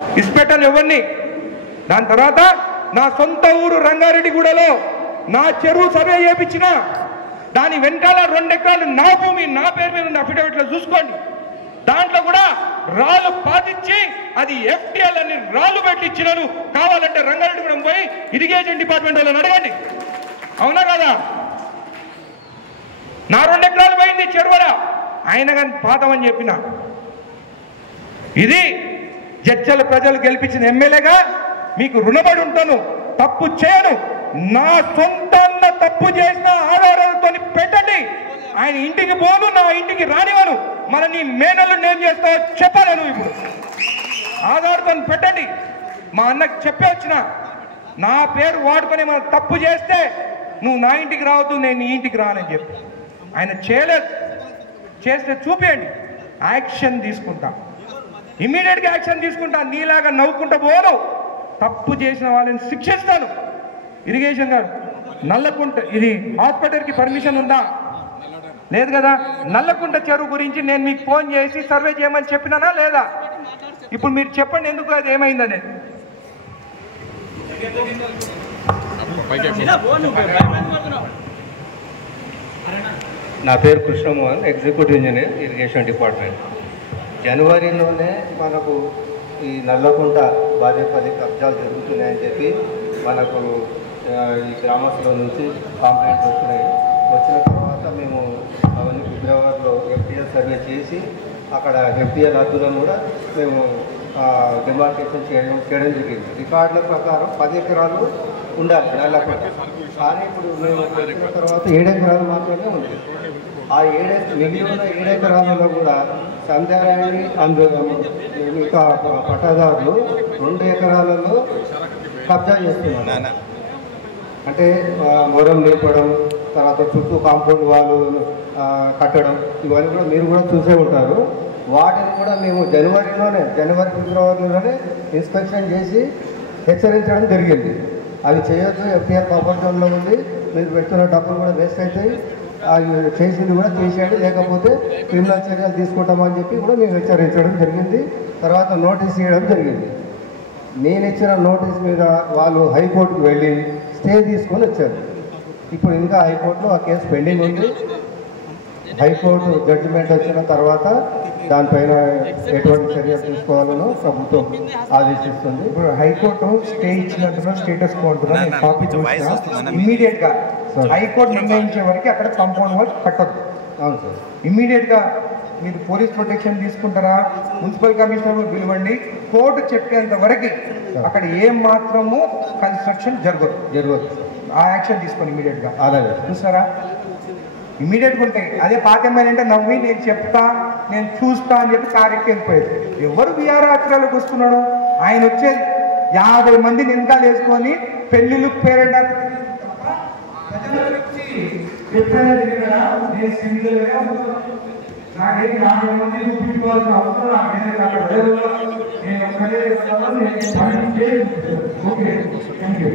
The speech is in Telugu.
ఇస్పెట్టాను ఎవరిని. దాని తర్వాత నా సొంత ఊరు రంగారెడ్డిగూడలో నా చెరువు సర్వే చేయించిన దాని వెనకాల 2 ఎకరాలు నా భూమి నా పేరు మీద ఉన్న అఫిడవిట్లో చూసుకోండి. దాంట్లో కూడా రాళ్ళు పాతిచ్చి అది ఎఫ్టీఎల్ అని రాళ్ళు పెట్టించినాను. కావాలంటే రంగారెడ్డిగూడెం పోయి ఇరిగేషన్ డిపార్ట్మెంట్ వాళ్ళని అడగండి. అవునా కదా? నా 2 ఎకరాలు పోయింది చెరువురా, ఆయన కానీ పాతమని చెప్పిన. ఇది జడ్చల ప్రజలు గెలిపించిన ఎమ్మెల్యేగా మీకు రుణపడి ఉంటాను. తప్పు చేయను. నా సొంత తప్పు చేసిన ఆధారాలతో పెట్టండి. ఆయన ఇంటికి పోను, నా ఇంటికి రానివను. మన నీ మేనలు నేను చేస్తావో చెప్పాలను. ఇప్పుడు ఆధార్తో పెట్టండి. మా అన్నకు చెప్పే వచ్చిన నా పేరు వాడుకొని మన తప్పు చేస్తే నువ్వు నా ఇంటికి రావద్దు, నేను నీ ఇంటికి రానని చెప్పి ఆయన చేయలేదు. చేస్తే చూపేయండి, యాక్షన్ తీసుకుంటా. ఇమ్మీడియట్గా యాక్షన్ తీసుకుంటా. నీలాగా నవ్వుకుంటా పోను. తప్పు చేసిన వాళ్ళని శిక్షిస్తాను. ఇరిగేషన్ గారు, నల్లకుంట ఇది హాస్పిటల్కి పర్మిషన్ ఉందా? లేదు కదా. నల్లకుంట చెరువు గురించి నేను మీకు ఫోన్ చేసి సర్వే చేయమని చెప్పినానా లేదా? ఇప్పుడు మీరు చెప్పండి ఎందుకు అది ఏమైందని. నా పేరు Krishnamohan, executive engineer, irrigation department. జనవరిలోనే మనకు ఈ నల్లకుంట భార్యపల్లి కబ్జాలు జరుగుతున్నాయని చెప్పి మనకు ఈ గ్రామస్తుల నుంచి కంప్లైంట్స్ వచ్చినాయి. వచ్చిన తర్వాత మేము అవన్నీ ఫిబ్రవరిలో ఎఫ్టీఎల్ సర్వే చేసి అక్కడ ఎఫ్టీఎల్ హద్దులను కూడా మేము డిమార్కేషన్ చేయడం జరిగింది. రికార్డుల ప్రకారం 10 ఎకరాలు ఉండాలి నల్లకుంట. కానీ ఇప్పుడు మేము వచ్చిన తర్వాత 7 ఎకరాలు మాత్రమే ఉంది. ఆ మిగిలి ఉన్న 7 ఎకరాలలో కూడా సంధ్యారాయణి మిగతా పట్టాదారులు 2 ఎకరాలలో కబ్జా చేస్తున్నారు. అంటే మొరం లేపడం, తర్వాత చుట్టూ కాంపౌండ్ వాళ్ళు కట్టడం, ఇవన్నీ కూడా మీరు కూడా చూసే ఉంటారు. వాటిని కూడా మేము జనవరి ఫిబ్రవరిలోనే ఇన్స్పెక్షన్ చేసి హెచ్చరించడం జరిగింది. అవి చేయొద్దు, ఎఫ్టీఆర్ కాంపౌండ్లో ఉంది, మీరు పెడుతున్న డబ్బులు కూడా వేస్ట్ అవుతాయి, అవి చేసింది కూడా తీసేయండి, లేకపోతే క్రిమినల్ చర్యలు తీసుకుంటామని చెప్పి కూడా మేము హెచ్చరించడం జరిగింది. తర్వాత నోటీస్ ఇవ్వడం జరిగింది. నేను ఇచ్చిన నోటీస్ మీద వాళ్ళు హైకోర్టుకు వెళ్ళి స్టే తీసుకొని వచ్చారు. ఇప్పుడు ఇంకా హైకోర్టులో ఆ కేసు పెండింగ్ ఉంది. హైకోర్టు జడ్జిమెంట్ వచ్చిన తర్వాత దానిపైన ఎటువంటి చర్యలు తీసుకోవాలనో ప్రభుత్వం ఆదేశిస్తుంది. ఇప్పుడు హైకోర్టు స్టే ఇచ్చినట్టుగా స్టేటస్ కోంటున్నా కాపీ చూసినా ఇమ్మీడియట్గా హైకోర్టు నిర్ణయించే వరకు అక్కడ కాంపౌండ్ వాల్ కట్టదు. అవును సార్. ఇమ్మీడియట్గా మీరు పోలీస్ ప్రొటెక్షన్ తీసుకుంటారా, మున్సిపల్ కమిషనర్ పిలవండి, కోర్టు చెప్పేంత వరకు అక్కడ ఏం మాత్రము కన్స్ట్రక్షన్ జరగదు. ఆ యాక్షన్ తీసుకోండి ఇమ్మీడియట్గా. అలాగే చూసారా, ఇమ్మీడియట్గా ఉంటాయి. అదే పాత ఎమ్మెల్యే అంటే నవ్వి నేను చెప్తా, నేను చూస్తా అని చెప్పి కారెక్ట్ వెళ్ళిపోయేది. ఎవరు బీఆర్ ఆశ్రయాలకు వస్తున్నాడు? ఆయన వచ్చేది 50 మందిని వెనకాల వేసుకొని పెళ్లిళ్ళు పేరెంట్ నాకేం 50 మంది చూపించుకోవాల్సిన అవసరం ఓకే. Thank you.